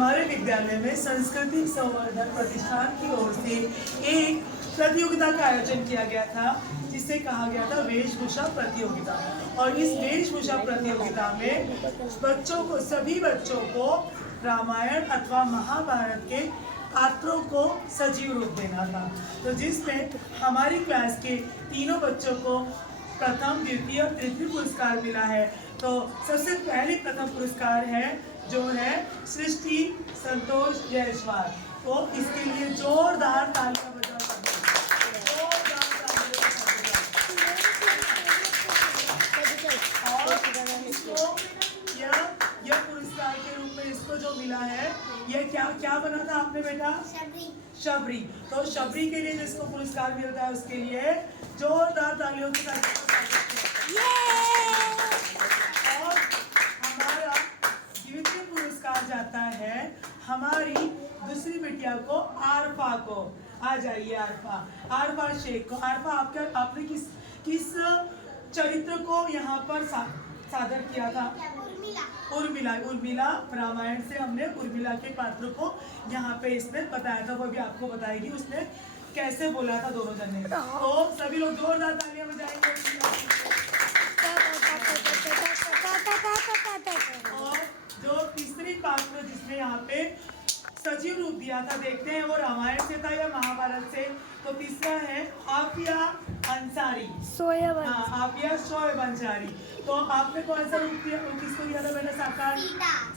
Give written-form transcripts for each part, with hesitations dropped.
हमारे विद्यालय में सांस्कृतिक संवर्धन प्रतिष्ठान की ओर से एक प्रतियोगिता का आयोजन किया गया था, जिसे कहा गया था वेशभूषा प्रतियोगिता। और इस वेशभूषा प्रतियोगिता में सभी बच्चों को रामायण अथवा महाभारत के पात्रों को सजीव रूप देना था। तो जिसमें हमारी क्लास के तीनों बच्चों को प्रथम, द्वितीय और तृतीय पुरस्कार मिला है। तो सबसे पहले प्रथम पुरस्कार है जो है सृष्टि संतोष जायसवाल। तो इसके लिए जोरदार तालियां बजा सकते हैं, जोरदार तालियां बजा। और इसको यह पुरस्कार के रूप में इसको जो मिला है, यह क्या बना था आपने बेटा? शबरी। तो शबरी के लिए जिसको पुरस्कार मिलता है उसके लिए जोरदार तालियों के साथ। और हमारा द्वितीय पुरस्कार जाता है हमारी दूसरी बिटिया को, आरफा को। आ जाइए आरफा शेख को। आरफा आपने किस चरित्र को यहाँ पर सादर किया था? उर्मिला। रामायण से हमने उर्मिला के पात्र को यहाँ पे इसमें बताया था, वो भी आपको बताएगी उसने कैसे बोला था दोनों जने। तो सभी लोग जोरदार तालियां बजाएंगे। और जो तीसरी पात्र जिसने यहाँ पे सजीव रूप दिया था, देखते हैं वो रामायण से था या महाभारत से। तो तीसरा है आफिया अंसारी, आफिया शोएब अंसारी। तो आपने कौन सा रूप दिया, किसको दिया था मैंने साकार?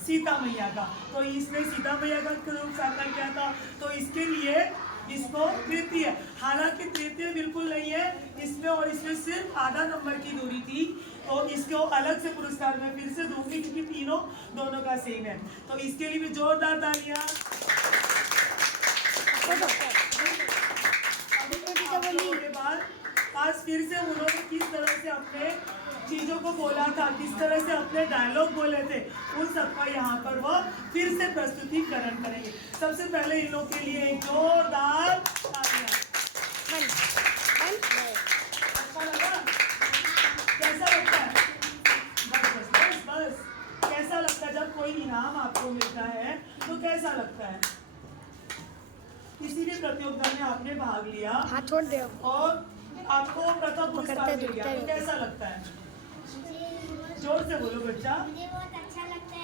सीता मैया का। तो इसने सीता मैया का रूप साकार किया था। तो इसके लिए इसको तृतीय, हालांकि तृतीय बिल्कुल नहीं है इसमें, और इसमें सिर्फ आधा नंबर की दूरी थी। तो इसको अलग से पुरस्कार मैं फिर से दूंगी क्योंकि दोनों का सेम है। तो इसके लिए भी जोरदार तालियां। के बाद आज फिर से उन्होंने किस तरह से अपने चीजों को बोला था, किस तरह से अपने डायलॉग बोले थे, उन सबका यहाँ पर वो फिर से प्रस्तुतिकरण करेंगे। सबसे पहले इन लोग के लिए एक जोरदार तालियां। अच्छा लगा? कैसा लगता है? बस कैसा लगता है जब कोई इनाम आपको मिलता है तो कैसा लगता है? किसी भी प्रतियोगिता में आपने भाग लिया, हाथ छोड़ दे, और आपको प्रथम पुरस्कार मिल गया, तो कैसा लगता है? जोर से बोलो बच्चा। मुझे बहुत अच्छा लगता है।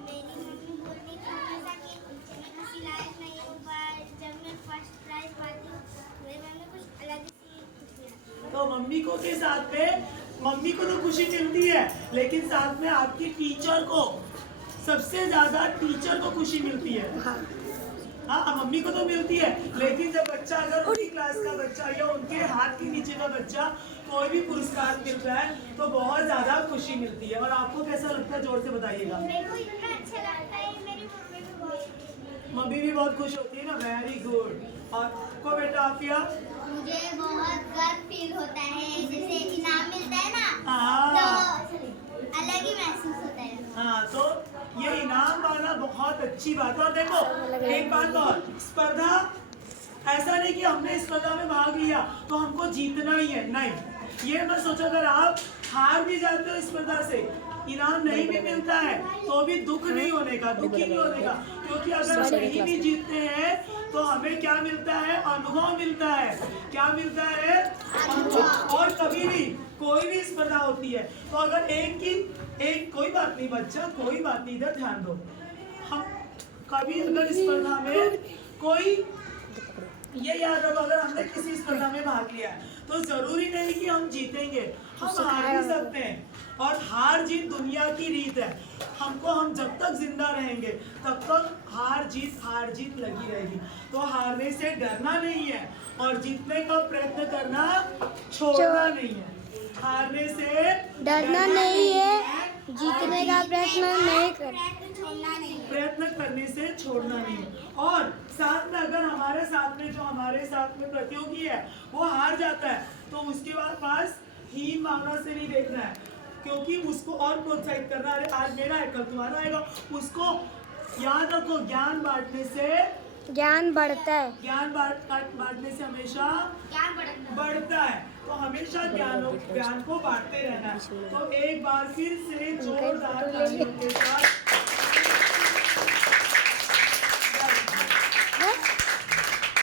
मेरी मम्मी बोलती थी हमेशा कि मैं किसी लायक नहीं हूँ, पर जब मैं फर्स्ट प्राइज पाती हूँ मेरी मम्मी कुछ अलग ही खुशी आती है। तो मम्मी को के साथ में, मम्मी को तो खुशी मिलती है, लेकिन साथ में आपकी टीचर को, सबसे ज्यादा टीचर को खुशी मिलती है। हाँ, मम्मी को तो मिलती है, लेकिन जब बच्चा, अगर उनकी क्लास का बच्चा या उनके हाथ के नीचे का बच्चा कोई भी पुरस्कार मिलता है तो बहुत ज्यादा खुशी मिलती है। और आपको कैसा लगता है? जोर से बताइएगा। मेरे को इतना अच्छा लगता है, मेरी मम्मी भी बहुत खुश होती है ना। Very good. और को बेटा आफिया? मुझे बहुत गर्व फील होता है, जैसे इनाम मिलता है ना, हाँ, तो अलग ही महसूस होता है। हाँ, तो ये इनाम पाना बहुत अच्छी बात है। और देखो एक बात और, स्पर्धा ऐसा नहीं कि हमने स्पर्धा में भाग लिया तो हमको जीतना ही है, नहीं। ये मत सोचो अगर आप हार भी जाते हो स्पर्धा से, इनाम नहीं भी मिलता है तो भी दुखी नहीं होने का, क्योंकि अगर हम नहीं भी जीतते हैं तो हमें क्या मिलता है? अनुभव मिलता है। क्या मिलता है? अनुभव। और कभी भी कोई भी स्पर्धा होती है तो अगर एक कोई बात नहीं बच्चा, कोई बात नहीं, इधर ध्यान दो। हम कभी अगर स्पर्धा में कोई, ये याद रखो, अगर हमने किसी स्पर्धा में भाग लिया है तो जरूरी नहीं कि हम जीतेंगे, हम हार भी सकते हैं। और हार जीत दुनिया की रीत है। हम जब तक जिंदा रहेंगे तब तक हार जीत लगी रहेगी। तो हारने से डरना नहीं है और जीतने का प्रयत्न करना छोड़ना नहीं है। हारने से डरना नहीं है, जीतने का प्रयत्न करने से छोड़ना नहीं है। और साथ में अगर हमारे साथ में प्रतियोगी है वो हार जाता है तो उसके पास हीन भावना से नहीं देखना है, क्योंकि उसको और प्रोत्साहित करना। अरे आज मेरा है कल तुम्हारा आएगा। उसको याद रखो, ज्ञान बांटने से ज्ञान बढ़ता है, ज्ञान बांटने से हमेशा ज्ञान बढ़ता है। तो हमेशा ज्ञान को बांटते रहना है। तो एक बार फिर से जोरदार तालियों के साथ